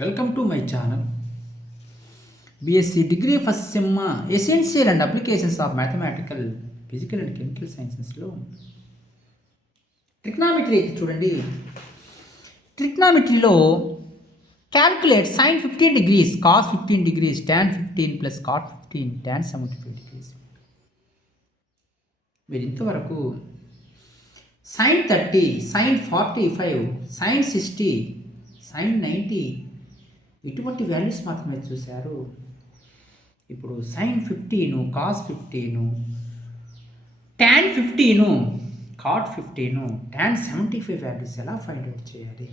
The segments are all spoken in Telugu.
Welcome to my channel. BSc Degree First Sem Essential and Applications of Mathematical, Physical and Chemical Sciences లో ట్రిగ్నామెట్రీ చూడండి. ట్రిగ్నామెట్రీలో calculate sin 15 degrees, cos 15 degrees, tan 15 plus cot 15, tan 75 degrees. మీరు ఇంతవరకు sin 30, sin 45, sin 60, sin 90 ఇటువంటి వాల్యూస్ మాత్రమే చూశారు. ఇప్పుడు sin 15, cos 15, tan 15, cot 15, tan 75 values ఎలా ఫైండ్ అవుట్ చేయాలి,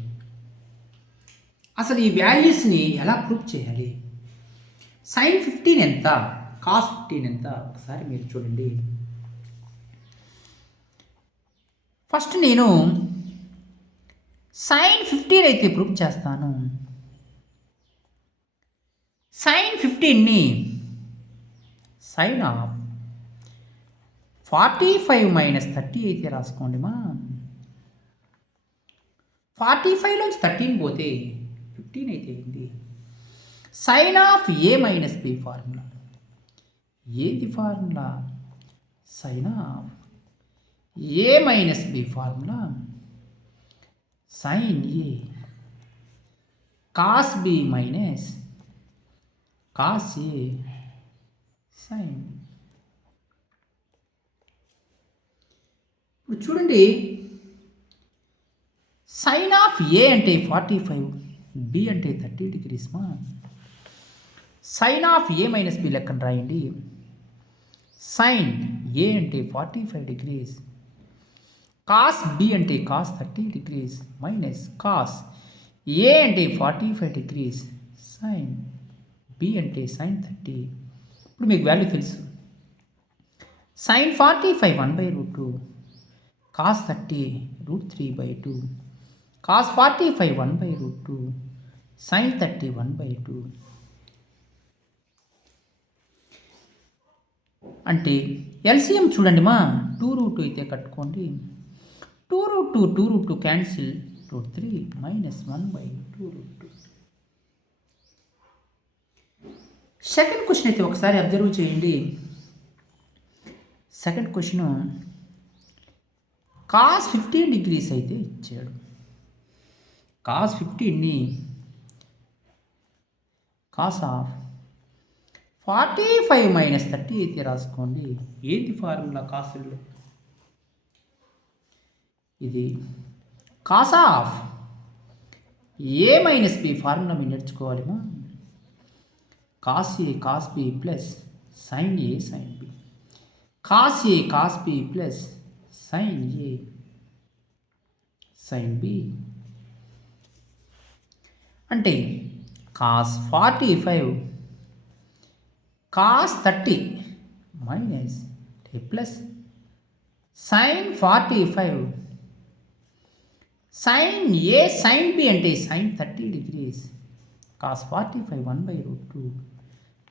అసలు ఈ వాల్యూస్ని ఎలా ప్రూవ్ చేయాలి, sin 15 ఎంత, cos 15 ఎంత, ఒకసారి మీరు చూడండి. ఫస్ట్ నేను sin 15 అయితే ప్రూవ్ చేస్తాను. sin 15ని sin ఆఫ్ 45 మైనస్ 30 అయితే రాసుకోండి మా. 45లోంచి 13 పోతే 15 అయితే అయింది. sin of A minus B formula. ఏది formula? sin of A minus B formula sin A cos B minus cos A sin. ఇప్పుడు చూడండి, sin ఆఫ్ ఏ అంటే 45, బి అంటే 30 degrees మా. sin of A minus B లెక్కన రాయండి. sin ఏ అంటే 45 degrees, cos బి అంటే cos 30 degrees minus cos A అంటే 45 degrees, sin బి అంటే sin 30. ఇప్పుడు మీకు వాల్యూ తెలుసు. sin 45 1/√2, cos 30 √3/2, cos 45 1/√2, sin 30 1/2. అంటే ఎల్సిఎం చూడండి మా. 2√2 అయితే కట్టుకోండి. 2√2 క్యాన్సిల్, √3 మైనస్ 1/2√2. సెకండ్ క్వశ్చన్ అయితే ఒకసారి అబ్జర్వ్ చేయండి. సెకండ్ క్వశ్చన్ cos 15 degrees అయితే ఇచ్చాడు. cos 15ని cos ఆఫ్ 45 మైనస్ 30 అయితే రాసుకోండి. ఏంటి ఫార్ములా కాసుల్లో? ఇది cos of A minus B formula మీరు నేర్చుకోవాలి మా. cos A cos B plus sin A sin B, cos A cos B plus sin A sin B. అంటే cos 45 cos 30 minus plus sin 45 sin A sin B అంటే sin 30 degrees, cos 45 1/√2,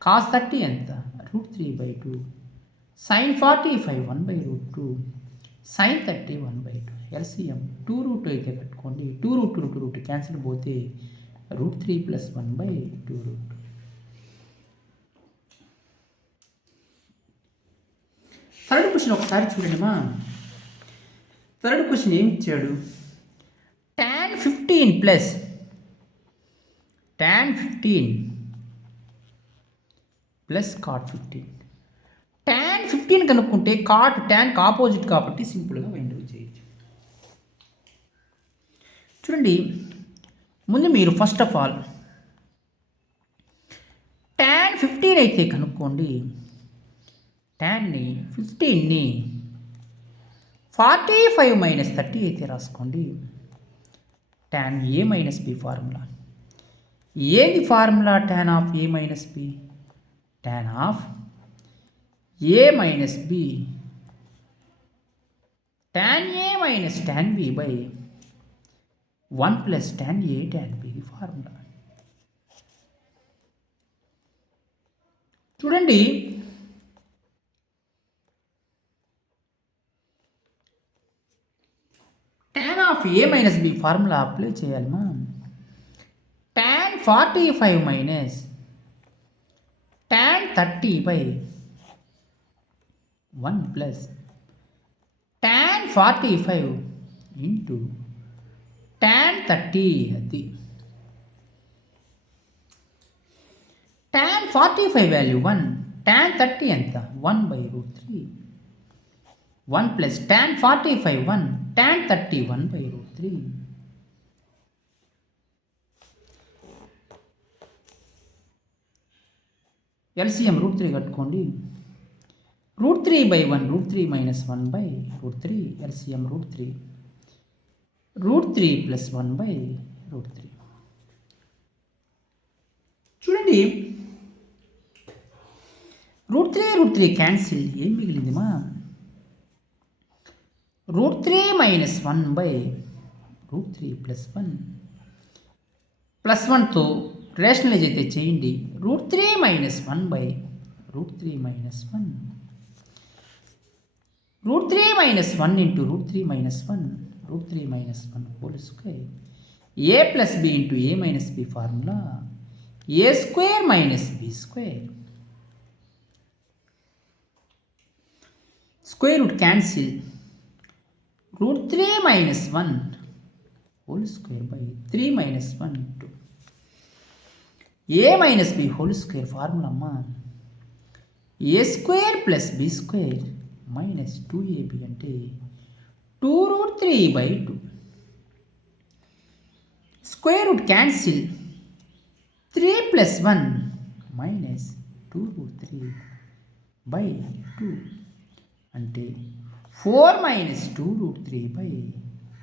cos 30 ఎంత √3/2, sin 45 1/√2, sin 30 1/2. ఎల్సిఎం 2√2 అయితే కట్టుకోండి. 2√2 క్యాన్సిల్ పోతే √3 ప్లస్ 1/2√2. థర్డ్ క్వశ్చన్ ఒకసారి చూడండి మా. థర్డ్ క్వశ్చన్ ఏమి ఇచ్చాడు? tan 15 plus tan 15 plus cot 15. tan 15 కనుక్కుంటే cot tanకి ఆపోజిట్ కాబట్టి సింపుల్గా ఫైండ్ అవుట్ చేయొచ్చు. చూడండి, ముందు మీరు ఫస్ట్ ఆఫ్ ఆల్ tan 15 అయితే కనుక్కోండి. tanని 15ని 45 మైనస్ 30 అయితే రాసుకోండి. tan A minus B formula. ఏది formula? tan of A minus B. tan of A minus B tan A minus tan B by 1 plus tan A tan B formula. చూడండి, tan of A minus B formula apply చేయాలి మా. tan 45 minus tan 30 by 1 plus tan 45 into tan 30 అది tan 45 వాల్యూ 1 tan 30 ఎంత 1 by root 3 1 plus tan 45 1 tan 30 1 by root 3 LCM root 3 కట్టుకోండి root 3 by 1 root 3 minus 1 by root 3 LCM root 3 root 3 plus 1 by root 3 చూడండి root 3 క్యాన్సిల్ ఏం మిగిలింది మా root 3 minus 1 by root 3 plus 1 plus 1తో rationalise అయితే చేయండి root 3 minus 1 by root 3 minus 1 root 3 minus 1 into root 3 minus 1 root 3 minus 1 whole square a plus b into a minus b formula a square minus b square square root cancel root 3 minus 1 whole square by 3 minus 1 into a minus b whole square formula amma a square plus b square minus 2ab అంటే 2 root 3 by 2 square root cancel 3 plus 1 minus 2 root 3 by 2 అంటే 4 minus 2 root 3 by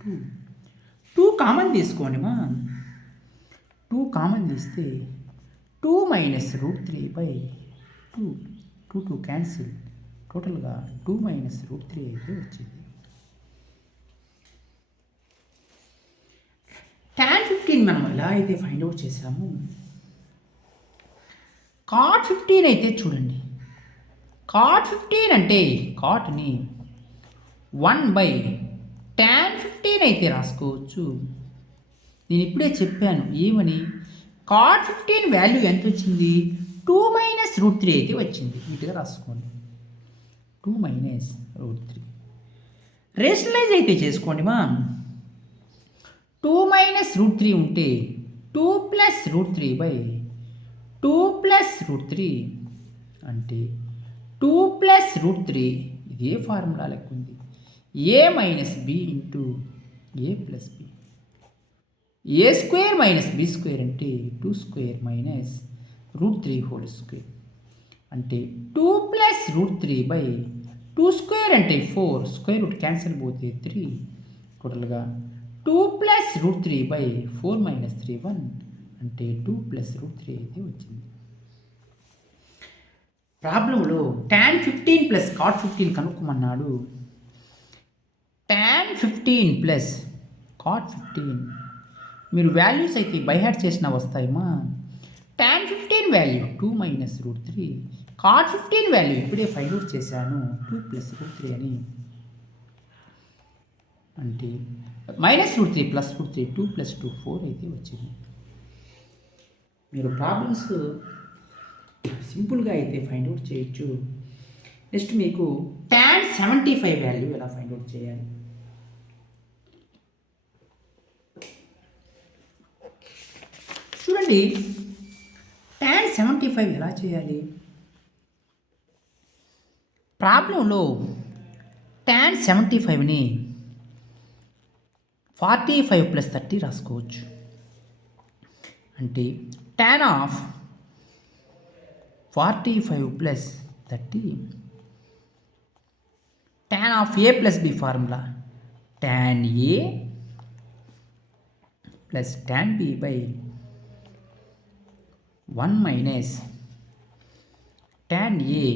2 2 కామన్ తీసుకోండి మా 2 కామన్ తీస్తే 2 minus root 3 by 2 2 క్యాన్సిల్ టోటల్గా 2 minus root 3 అయితే వచ్చింది tan 15 మనం ఎలా అయితే ఫైండ్ అవుట్ చేసాము cot 15 అయితే చూడండి cot 15 అంటే కాట్ని 1 by tan 15 అయితే రాసుకోవచ్చు నేను ఇప్పుడే చెప్పాను ఏమని cot 15 వాల్యూ ఎంత వచ్చింది 2 minus root 3 అయితే వచ్చింది నీట్గా రాసుకోండి 2 minus root 3 రేషనలైజ్ అయితే చేసుకోండి మా 2 minus root 3 ఉంటే 2 plus root 3 by 2 plus root 3 అంటే 2 plus root 3 ఇదే ఫార్ములా లెక్క ఉంది a minus b into a plus b a square minus b square అంటే 2 square minus root 3 whole square అంటే 2 plus root 3 by 2 square అంటే 4 స్క్వేర్ రూట్ క్యాన్సిల్ పోతే 3 టోటల్గా 2 plus root 3 by 4 minus 3 1 అంటే 2 plus root 3 అయితే వచ్చింది ప్రాబ్లంలో tan 15 plus cot 15 కనుక్కోమన్నాడు tan 15 plus cot 15 మీరు వాల్యూస్ అయితే బై హార్ట్ చేసినా వస్తాయమ్మా tan 15 value 2 minus root 3 cot 15 value ఇప్పుడే ఫైండ్ అవుట్ చేశాను 2 plus root 3 అని అంటే minus root 3 plus root 3 2 plus 2 4 అయితే వచ్చింది మీరు ప్రాబ్లమ్స్ సింపుల్గా అయితే ఫైండ్ అవుట్ చేయొచ్చు నెక్స్ట్ మీకు tan 75 వాల్యూ ఎలా ఫైండ్ అవుట్ చేయాలి చూడండి tan 75 ఎలా చేయాలి ప్రాబ్లంలో tan 75ని 45 plus 30 రాసుకోవచ్చు అంటే tan of 45 plus 30 tan of a plus b formula tan a plus tan b by 1 minus tan a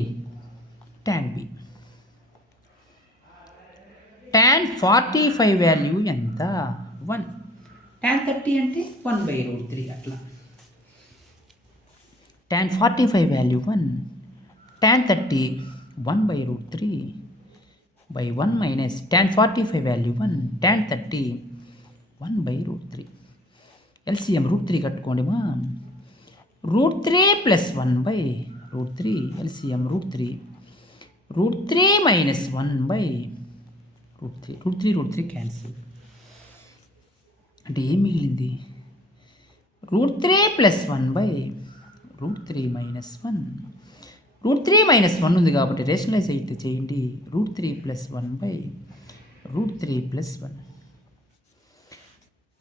tan b tan 45 value ఎంత 1 tan 30 అంటే 1 by root 3 అట్లా tan 45 value 1 tan 30 1 by root 3 by 1 minus tan 45 value 1 tan 30 1 by root 3 LCM √3 కట్టుకోండి మా. √3 + 1/√3 ఎల్సిఎం √3. √3 - 1/√3. √3 క్యాన్సిల్. అంటే ఏం మిగిలింది? √3 + 1/√3 - 1. √3 - 1 ఉంది కాబట్టి రేషనలైజ్ అయితే చేయండి. √3 + 1/√3 + 1.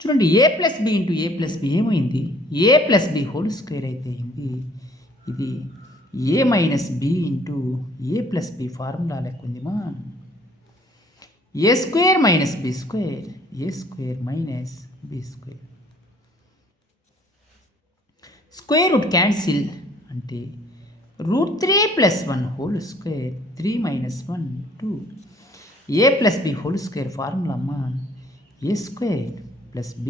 చూడండి, a + b × a + b ఏమైంది? a + b హోల్ స్క్వేర్ అయితే అయింది. ఇది a - b × a + b formula లెక్క ఉంది మా. a² - b², a² - b². Square root cancel అంటే √3 + 1 whole square, 3 - 1 2. a + b whole square formula అమ్మా. a² + b²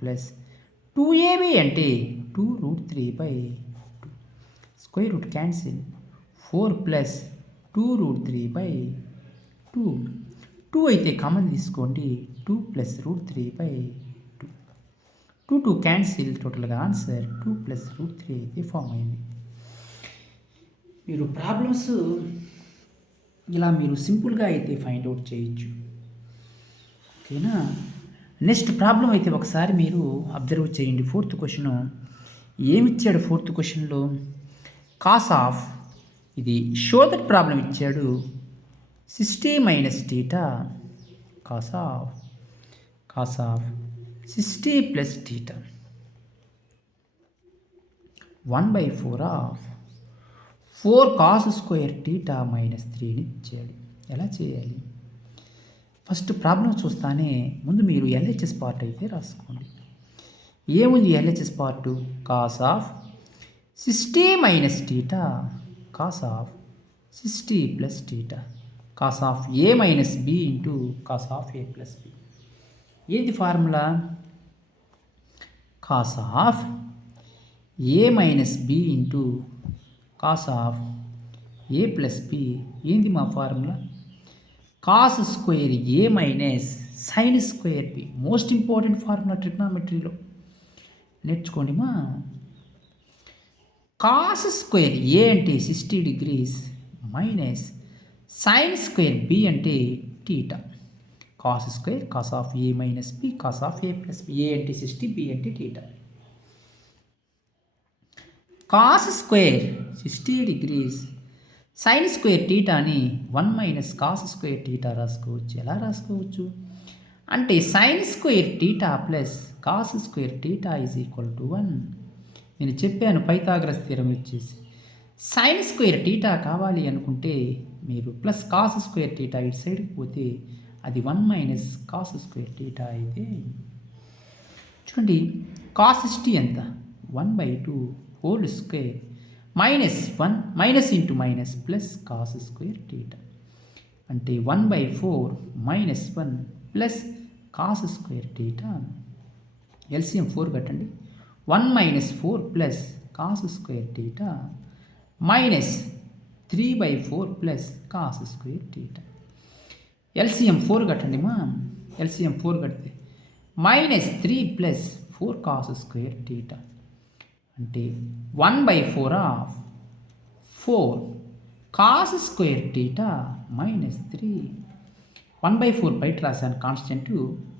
+ 2ab అంటే 2√3/2. Square root cancel 4 + 2√3/2. 2 అయితే కామన్ తీసుకోండి. 2 + √3/2. 2 క్యాన్సిల్. టోటల్గా ఆన్సర్ 2 + √3 అయితే ఫామ్ అయింది. మీరు ప్రాబ్లమ్స్ ఇలా మీరు సింపుల్గా అయితే ఫైండ్ అవుట్ చేయొచ్చు. ఓకేనా? నెక్స్ట్ ప్రాబ్లం అయితే ఒకసారి మీరు అబ్జర్వ్ చేయండి. 4th question ఏమిచ్చాడు? 4th క్వశ్చన్లో కాస్ ఆఫ్, ఇది షో దట్ ప్రాబ్లం ఇచ్చాడు. 60 - θ కాస్ ఆఫ్ 60 + θ 1/4 ఆఫ్ 4 cos² θ - 3 ఇచ్చాడు. ఎలా చేయాలి? ఫస్ట్ ప్రాబ్లం చూస్తానే ముందు మీరు LHS పార్ట్ అయితే రాసుకోండి. ఏముంది LHS part? Cos of 60 - θ cos of 60 + θ cos of a - b × cos of a + b. ఏది formula? Cos of a - b × cos of a + b. ఏంది మా formula? Cos square a - sine square b. Most important formula ట్రిగ్నామెట్రీలో నేర్చుకోండి మా. కాస్ స్క్వేర్ a అంటే 60 degrees minus sine square b అంటే θ. Cos square cos of a - b cos of a + b. a అంటే 60, b అంటే θ. Cos square 60 degrees sine square θని 1 - కాస్ స్క్వేర్ θ రాసుకోవచ్చు. ఎలా రాసుకోవచ్చు అంటే సైన్ స్క్వేర్ θ + కాస్ స్క్వేర్ θ = 1. నేను చెప్పాను పైథాగరస్ థీరం వచ్చేసి. సైన్ స్క్వేర్ θ కావాలి అనుకుంటే మీరు ప్లస్ కాస్ స్క్వేర్ θ ఇటు సైడ్కి పోతే అది 1 - కాస్ స్క్వేర్ θ అయితే. చూడండి, కాస్ 60 ఎంత? 1/2 whole square -1 - plus cos square θ అంటే 1/4 - 1 ప్లస్ కాస్ స్క్వేర్ θ. ఎల్సిఎం 4 కట్టండి. 1 - 4 plus cos square θ minus 3/4 plus cos square θ. LCM 4 కట్టండి మా. ఎల్సిఎం 4 కడితే -3 ప్లస్ 4 కాస్ స్క్వేర్ θ అంటే 1/4 ఆఫ్ 4 కాస్ స్క్వేర్ θ -3. 1/4 బయట రాశాను కాన్స్టెంట్,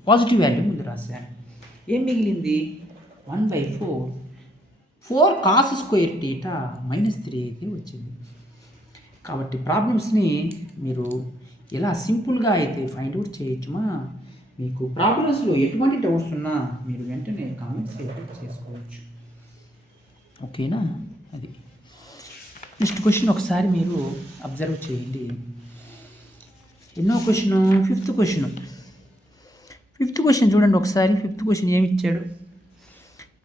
పాజిటివ్ వాల్యూ ముందు రాశాను. ఏం మిగిలింది? 1/4 4 కాస్ స్క్వేర్ θ -3 అయితే వచ్చింది. కాబట్టి ప్రాబ్లమ్స్ని మీరు ఇలా సింపుల్గా అయితే ఫైండ్ అవుట్ చేయొచ్చుమా. మీకు ప్రాబ్లమ్స్లో ఎటువంటి డౌట్స్ ఉన్నా మీరు వెంటనే కామెంట్స్ అయితే చేసుకోవచ్చు. ఓకేనా? అది నెక్స్ట్ క్వశ్చన్ ఒకసారి మీరు అబ్జర్వ్ చేయండి. ఎన్నో question? 5th question. 5th question చూడండి ఒకసారి. 5th క్వశ్చన్ ఏమి ఇచ్చాడు?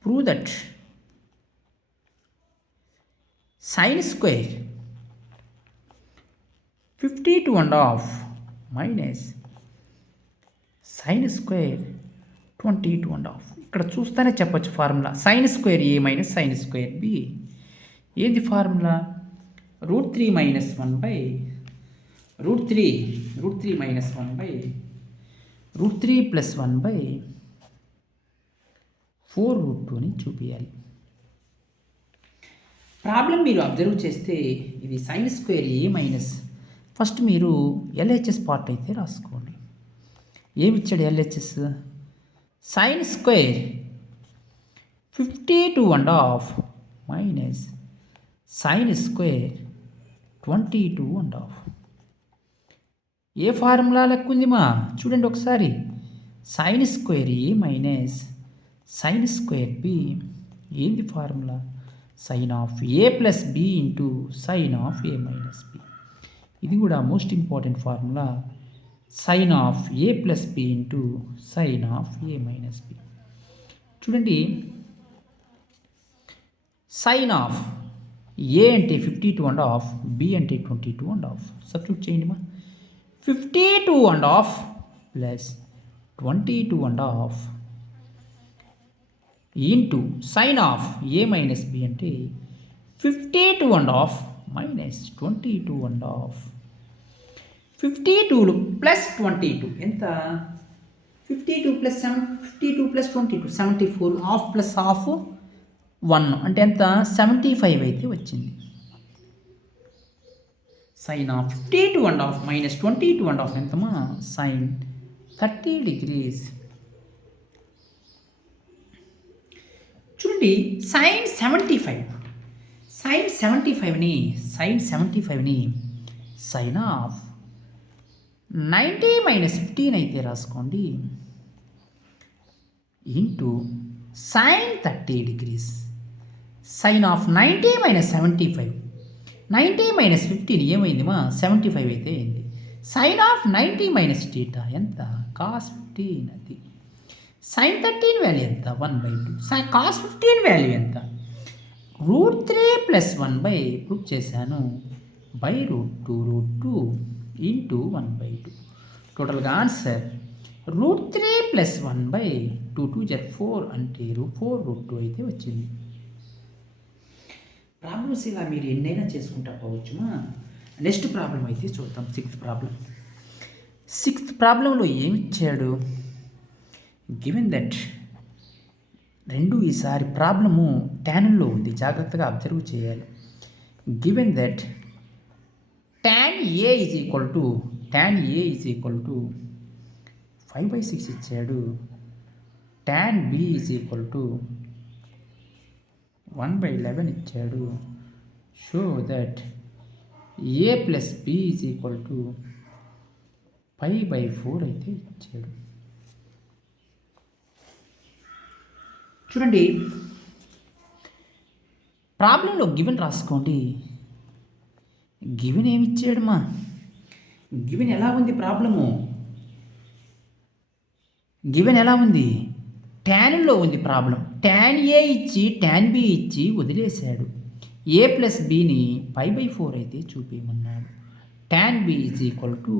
Prove that sign square 52.5 minus sine square 22.5. ఇక్కడ చూస్తేనే చెప్పచ్చు formula. Sine square a minus sine square b. ఏంది ఫార్ములా? √3 - 1/√3 √3 - 1/√3 + 1/√3 4√2 అని చూపించాలి. ప్రాబ్లం మీరు అబ్జర్వ్ చేస్తే ఇది sine square A minus, first మీరు ఎల్హెచ్ఎస్ పార్ట్ అయితే రాసుకోండి. ఏమి ఇచ్చాడు LHS? Sine square 52.5 minus sine square 22.5. ఏ ఫార్ములా లెక్క ఉంది మా చూడండి ఒకసారి. Sine square A minus sine square B. ఏంది formula? Sine of A plus B into sine of A minus B. ఇది కూడా most important formula. Sine of A plus B into sine of A minus B. చూడండి, సైన్ ఆఫ్ ఏ అంటే 52.5, బి అంటే 22.5. సబ్స్టిట్యూట్ చేయండి మా. 52.5 plus 22.5 into sine of A minus B అంటే 52.5 మైనస్ 22.5. 52 ప్లస్ 22 ఎంత? 52 ప్లస్ 22 74. హాఫ్ ప్లస్ హాఫ్ 1 అంటే ఎంత? 75 అయితే వచ్చింది. సైన్ ఆఫ్ 52.5 మైనస్ 22.5 ఎంతమా? Sine 30 degrees. చూడండి, సైన్ 75ని సైన్ ఆఫ్ 90 మైనస్ 15 అయితే రాసుకోండి into sine 30 degrees. Sine of 90 minus 75. 90 minus 15 ఏమైంది మా? 75 అయితే అయింది. సైన్ ఆఫ్ 90 మైనస్ టీటా ఎంత? కాస్ 15. అది సైన్ 13 వాల్యూ ఎంత? 1/2. కాస్ 15 వాల్యూ ఎంత? √3 ప్లస్ 1 ప్రూఫ్ చేశాను బై √2 ఇంటూ 1/2. టోటల్గా ఆన్సర్ √3 ప్లస్ 1/2 2 4 అంటే 4√2 అయితే వచ్చింది. ప్రాబ్లమ్స్ ఇలా మీరు ఎన్నైనా చేసుకుంటా పోవచ్చుమా. నెక్స్ట్ ప్రాబ్లం అయితే చూద్దాం. సిక్స్త్ ప్రాబ్లంలో ఏమి ఇచ్చాడు? గివెన్ దట్ ఈసారి ప్రాబ్లము ట్యాన్లో ఉంది, జాగ్రత్తగా అబ్జర్వ్ చేయాలి. Given that tan A is equal to 5/6 ఇచ్చాడు. Tan B is equal to 1/11 ఇచ్చాడు. Show that A plus B is equal to 5/4 అయితే ఇచ్చాడు. చూడండి, ప్రాబ్లంలో గివెన్ రాసుకోండి. గివెన్ ఏమి ఇచ్చాడమ్మా? గివెన్ ఎలా ఉంది? ప్రాబ్లము గివెన్ ఎలా ఉంది? ట్యాన్లో ఉంది ప్రాబ్లం. ట్యాన్ ఏ ఇచ్చి ట్యాన్ బి ఇచ్చి వదిలేశాడు. ఏ ప్లస్ బిని 5/4 అయితే చూపించమన్నాడు. Tan B is equal to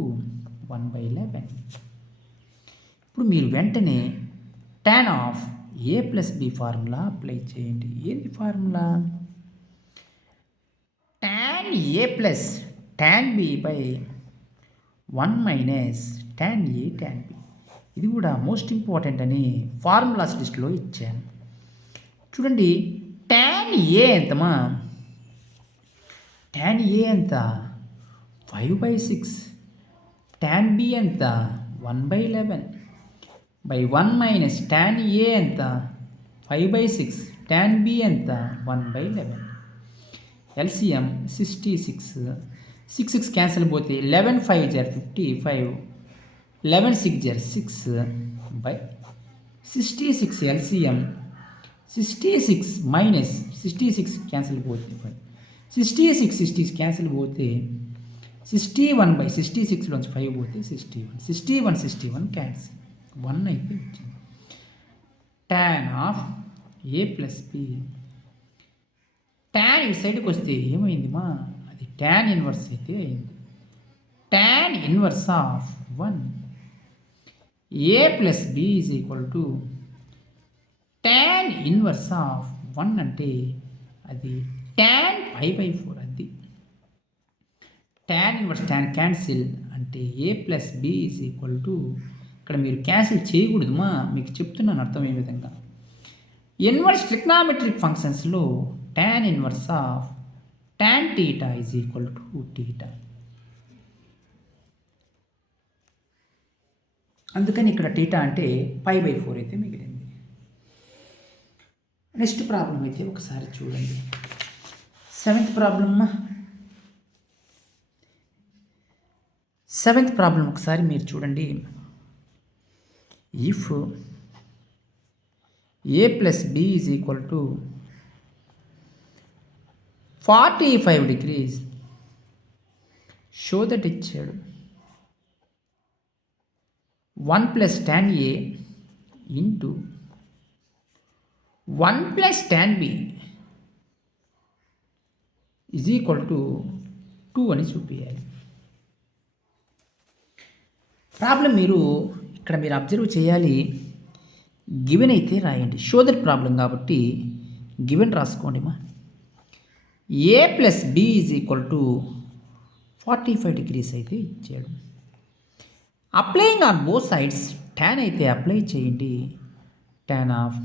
1/11. ఇప్పుడు మీరు వెంటనే tan of A plus B formula apply చేయండి. ఏంటి formula? Tan A plus tan B by 1 minus tan A tan B. ఇది కూడా మోస్ట్ ఇంపార్టెంట్ అని ఫార్ములాస్ లిస్ట్లో ఇచ్చాను. చూడండి, ట్యాన్ ఏ ఎంతమా? ట్యాన్ ఏ ఎంత? 5/6. ట్యాన్ బి ఎంత? 1/11 బై 1 మైనస్ ట్యాన్ ఏ ఎంత? 5/6. ట్యాన్ బి ఎంత? 1/11. ఎల్సిఎం 66. 6 క్యాన్సిల్ పోతే 11 5 జర్ 55. 11 6 జర్ 6 బై 66. ఎల్సిఎం 66 మైనస్ 66 క్యాన్సిల్ పోతే 66 క్యాన్సిల్ పోతే 61/66లోంచి 5 పోతే 61 క్యాన్సిల్ 1 అయితే వచ్చింది. Tan of A plus B. Tan ఈ సైడ్కి వస్తే ఏమైంది మా? అది ట్యాన్ ఇన్వర్స్ అయితే అయింది. Tan inverse of 1 A plus B is equal to tan inverse of 1 అంటే అది ట్యాన్ 5/4. అది ట్యాన్ ఇన్వర్స్ ట్యాన్ క్యాన్సిల్ అంటే A plus B is equal to, ఇక్కడ మీరు క్యాన్సిల్ చేయకూడదుమా, మీకు చెప్తున్నాను అర్థమయ్యే విధంగా. ఇన్వర్స్ ట్రిగ్నామెట్రిక్ ఫంక్షన్స్లో tan inverse of tan theta is equal to theta. అందుకని ఇక్కడ టీటా అంటే π/4 అయితే మిగిలింది. నెక్స్ట్ ప్రాబ్లం అయితే ఒకసారి చూడండి. 7th ప్రాబ్లం ఒకసారి మీరు చూడండి. If a plus b is equal to 45 degrees, show that ఇచ్చాడు 1 plus tan a into 1 plus tan b is equal to 2 అని చూపించాలి. ప్రాబ్లం మీరు ఇక్కడ అబ్జర్వ్ చేయాలి. గివెన్ అయితే రాయండి. షో దట్ ప్రాబ్లం కాబట్టి గివెన్ రాసుకోండి మా. A plus B is equal to 45 degrees అయితే ఇచ్చాడు. Applying on both sides tan అయితే అప్లై చేయండి. tan of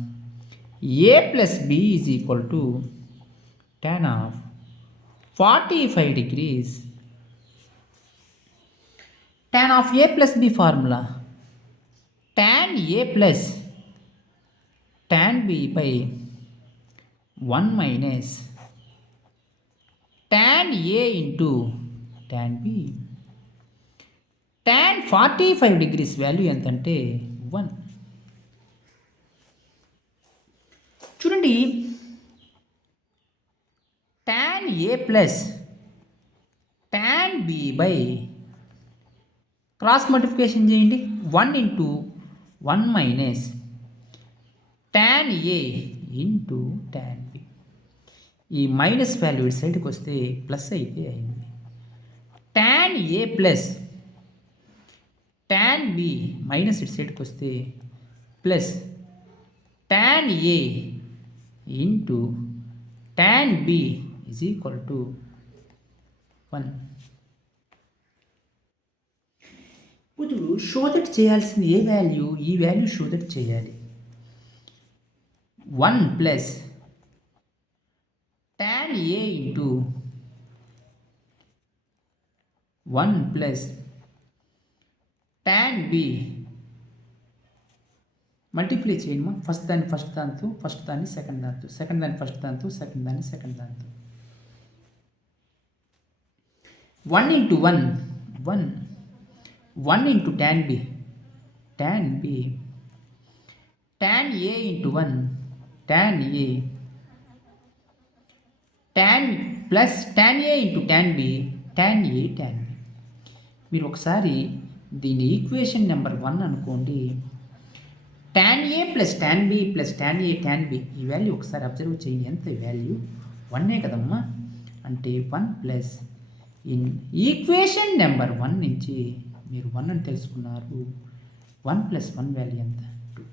A plus B is equal to tan of 45 degrees. tan of A plus B formula tan A plus tan b by 1 minus tan a into tan b. tan 45 degrees value ఎంతంటే 1. చూడండి, tan a plus tan b by cross multiplication చేయండి. 1 into 1 minus tan a into tan b. ఈ మైనస్ వాల్యూ ఇటు సైడ్కి వస్తే ప్లస్ అయితే అయింది. tan a plus tan b minus ఇటు సైడ్కి వస్తే plus tan a into tan b is equal to 1. ఇప్పుడు షో దట్ చేయాల్సింది ఏ వాల్యూ, ఈ వాల్యూ షో దట్ చేయాలి. 1 plus tan a into 1 plus tan b multiply చేయమ్మా. ఫస్ట్ దాన్ని సెకండ్ దాంతో, సెకండ్ దాన్ని ఫస్ట్ దాంతో, సెకండ్ దాన్ని సెకండ్ దాంతో. 1 into 1 1, 1 into tan b tan a into 1 tan a, plus tan a into tan b tan a tan b. మీరు ఒకసారి దీని ఈక్వేషన్ నెంబర్ 1 అనుకోండి. tan a plus tan b plus tan a tan b ఈ వాల్యూ ఒకసారి అబ్జర్వ్ చేయండి. ఎంత వాల్యూ 1 కదమ్మా. అంటే 1 ప్లస్ ఇన్ ఈక్వేషన్ నెంబర్ 1 నుంచి మీరు 1 అని తెలుసుకున్నారు. 1 ప్లస్ 1 వాల్యూ ఎంత 2.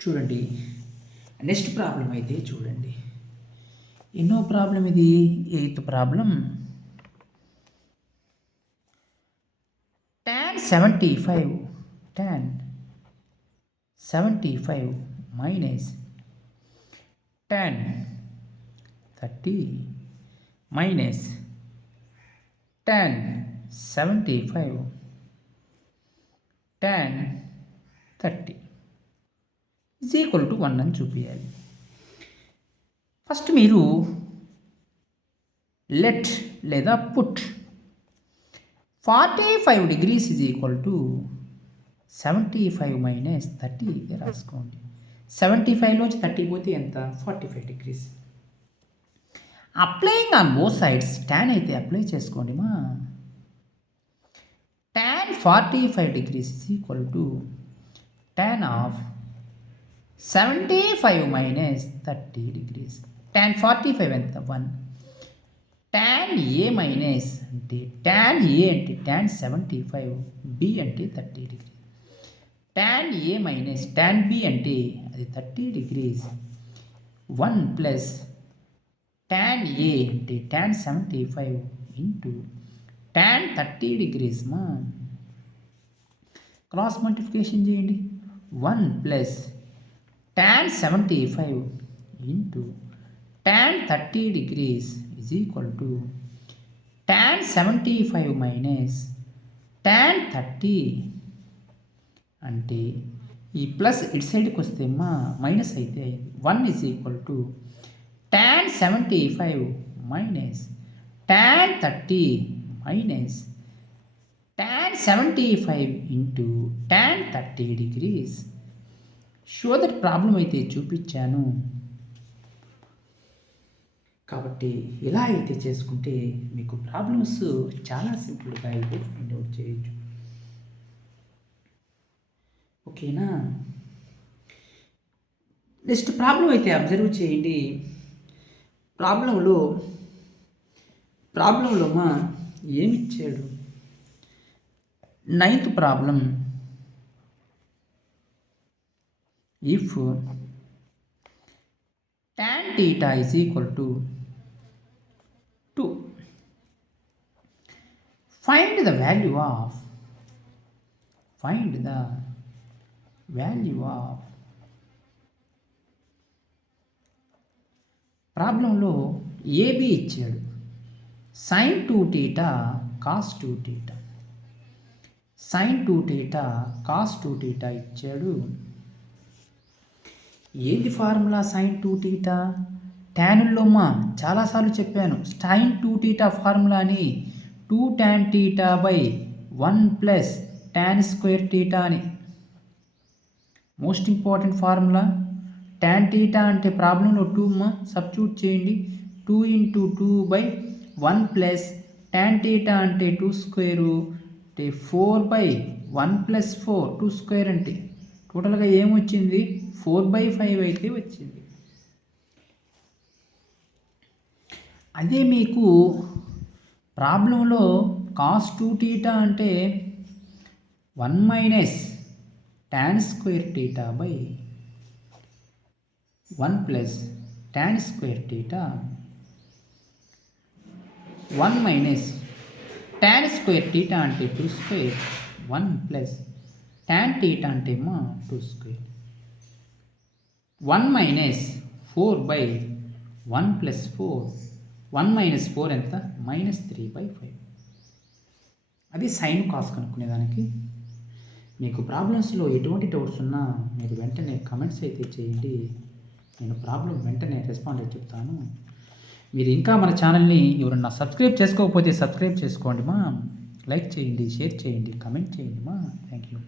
చూడండి, నెక్స్ట్ ప్రాబ్లం అయితే చూడండి. ఎన్నో ప్రాబ్లం ఇది? 8th problem. tan 75 minus tan 30 minus tan 75 tan 30 is equal to 1 అని చూపించాలి. ఫస్ట్ మీరు లెట్ లేదా put 45 degrees is equal to 75 minus 30 ఇది రాసుకోండి. 75లోంచి 30 పోతే ఎంత? 45 degrees. Applying on both sides tan అయితే అప్లై చేసుకోండి మా. tan 45 degrees is equal to tan of 75 minus 30 degrees. tan 45 ఎంత? 1. tan a మైనస్ అంటే tan a అంటే tan 75, b అంటే 30 degrees. tan a minus tan b అంటే అది 30 degrees. 1 ప్లస్ tan a అంటే tan 75 ఇంటూ tan 30 degrees మా. క్రాస్ మల్టిప్లికేషన్ చేయండి. 1 plus tan 75 into tan 30 degrees is equal to tan 75 minus tan 30 అంటే ఈ ప్లస్ ఇటు సైడ్కి వస్తే మైనస్ అయితే 1 is equal to tan 75 minus tan 30 minus tan 75 into tan 30 degrees. Show that problem అయితే చూపించాను కాబట్టి ఇలా అయితే చేసుకుంటే మీకు ప్రాబ్లమ్స్ చాలా సింపుల్గా అయితే ఫైండ్ అవుట్ చేయొచ్చు. ఓకేనా? నెక్స్ట్ ప్రాబ్లం అయితే అబ్జర్వ్ చేయండి. ప్రాబ్లంలో ఏమిచ్చాడు? 9th problem. If tan theta is equal to 2, find the value of ప్రాబ్లంలో ఏబి ఇచ్చాడు. sin 2 theta cos 2 theta, sin 2 theta cos 2 theta ఇచ్చాడు. ఏంటి ఫార్ములా sin 2 theta? ట్యానుల్లో చాలాసార్లు చెప్పాను. sin 2 theta ఫార్ములాని 2 tan theta by 1 plus tan square theta అని. Most important formula. tan theta అంటే ప్రాబ్లంలో 2 సబ్స్టిట్యూట్ చేయండి. 2 into 2 by 1 plus tan theta అంటే 2 స్క్వేరు అంటే 4 బై 1 ప్లస్ 4 2 స్క్వేర్ అంటే టోటల్గా ఏమొచ్చింది? 4/5 అయితే వచ్చింది. అదే మీకు ప్రాబ్లంలో కాస్ 2 theta అంటే 1 minus tan square theta by 1 plus tan square theta, 1 minus tan square theta అంటే 2 స్క్వేర్, 1 ప్లస్ tan theta అంటే 2 square, 1 minus 4 by 1 plus 4, 1 minus 4 ఎంత? -3/5. అది సైన్ కాస్ కనుక్కునేదానికి. మీకు ప్రాబ్లమ్స్లో ఎటువంటి డౌట్స్ ఉన్నా మీరు వెంటనే కమెంట్స్ అయితే చేయండి. నేను ప్రాబ్లం వెంటనే రెస్పాండ్ అయితే చెప్తాను. మీరు ఇంకా మన ఛానల్ని ఎవరన్నా సబ్స్క్రైబ్ చేసుకోకపోతే సబ్స్క్రైబ్ చేసుకోండి లైక్ చేయండి, షేర్ చేయండి, కమెంట్ చేయండి థ్యాంక్ యూ.